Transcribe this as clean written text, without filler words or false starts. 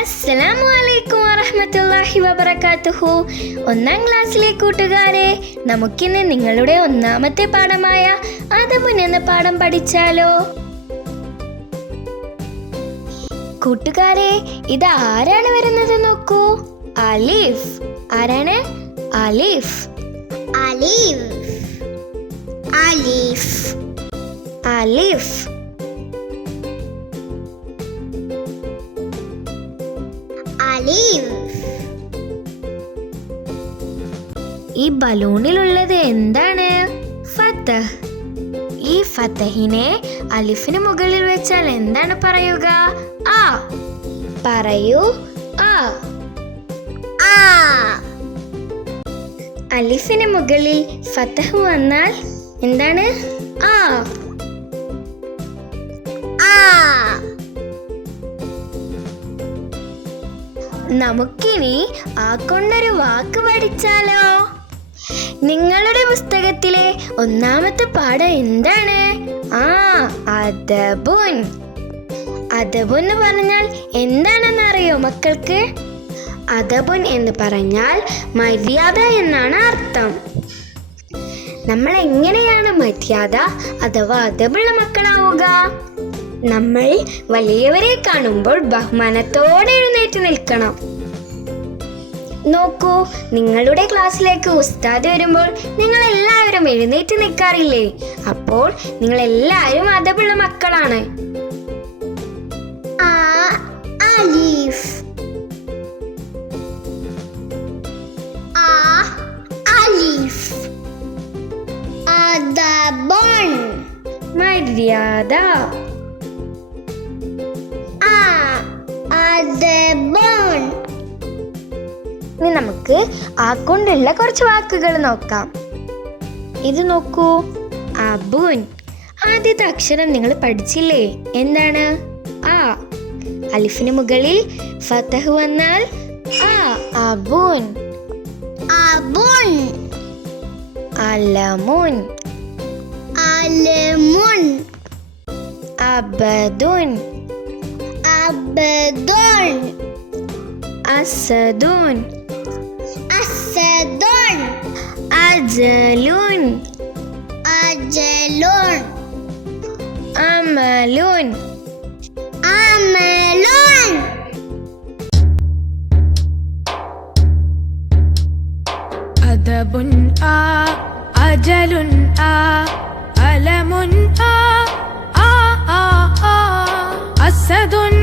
അസ്സലാമു അലൈക്കും വറഹ്മത്തുള്ളാഹി വബറകാതുഹു. ഒന്നാം ക്ലാസ്സിലെ കൂട്ടുകാരെ, നമുക്കിന്ന് നിങ്ങളുടെ ഒന്നാമത്തെ പാഠമായ അദബുൻ എന്ന പാഠം പഠിച്ചാലോ? കൂട്ടുകാരെ, ഇത് ആരാണ് വരുന്നത് നോക്കൂ. അലിഫ്. ആരാണ്? അലിഫ്. അലിഫ് അലിഫ് അലിഫ്. അലിഫ്. ഈ ബലൂണിലുള്ളത് എന്താണ്? ഫതഹ്. ഈ ഫതഹിനെ അലിഫിന് മുകളിൽ വെച്ചാൽ എന്താണ് പറയുക? ആ. പറയൂ. ആ. ആ. അലിഫിന് മുകളിൽ ഫതഹ് വന്നാൽ എന്താണ്? ആ. ആ. നമുക്കിനി ആ കൊണ്ടൊരു വാക്ക് പഠിച്ചാലോ? നിങ്ങളുടെ പുസ്തകത്തിലെ ഒന്നാമത്തെ പാഠം എന്താണ്? ആ, അദബുൻ. അദബുൻ എന്ന് പറഞ്ഞാൽ എന്താണെന്ന് അറിയോ മക്കൾക്ക്? അദബുൻ എന്ന് പറഞ്ഞാൽ മര്യാദ എന്നാണ് അർത്ഥം. നമ്മൾ എങ്ങനെയാണ് മര്യാദ അഥവാ അദബുള്ള മക്കളാവുക? നമ്മൾ വലിയവരെ കാണുമ്പോൾ ബഹുമാനത്തോടെ എഴുന്നേറ്റ് നിൽക്കണം. നോക്കൂ, നിങ്ങളുടെ ക്ലാസ്സിലേക്ക് ഉസ്താദ് വരുമ്പോൾ നിങ്ങൾ എല്ലാവരും എഴുന്നേറ്റ് നിൽക്കാറില്ലേ? അപ്പോൾ നിങ്ങൾ എല്ലാവരും അദബുള്ള മക്കളാണ്. ആ. അലിഫ്. ആ. അലിഫ്. അദബുൻ. മര്യാദ. ആ. അദബുൻ. ഇനി നമുക്ക് ആ കൊണ്ടുള്ള കുറച്ച് വാക്കുകൾ നോക്കാം. ഇത് നോക്കൂ, അബുൻ. ആദ്യത്തെ അക്ഷരം നിങ്ങൾ പഠിച്ചില്ലേ? എന്താണ്? ആ. അലിഫിന് മുകളിൽ ഫതഹ് വന്നാൽ ആ. അബുൻ. അബുൻ. അലമുൻ. അലമുൻ. അബദുൻ. അബദുൻ. അസദുൻ. അസദുൻ. അജലുൻ. അജലുൻ. അമലുൻ. അമലുൻ. അദബുൻ ആ, അജലുൻ ആ, അലമുൻ ആ, ആ ആ ആ, അസദുൻ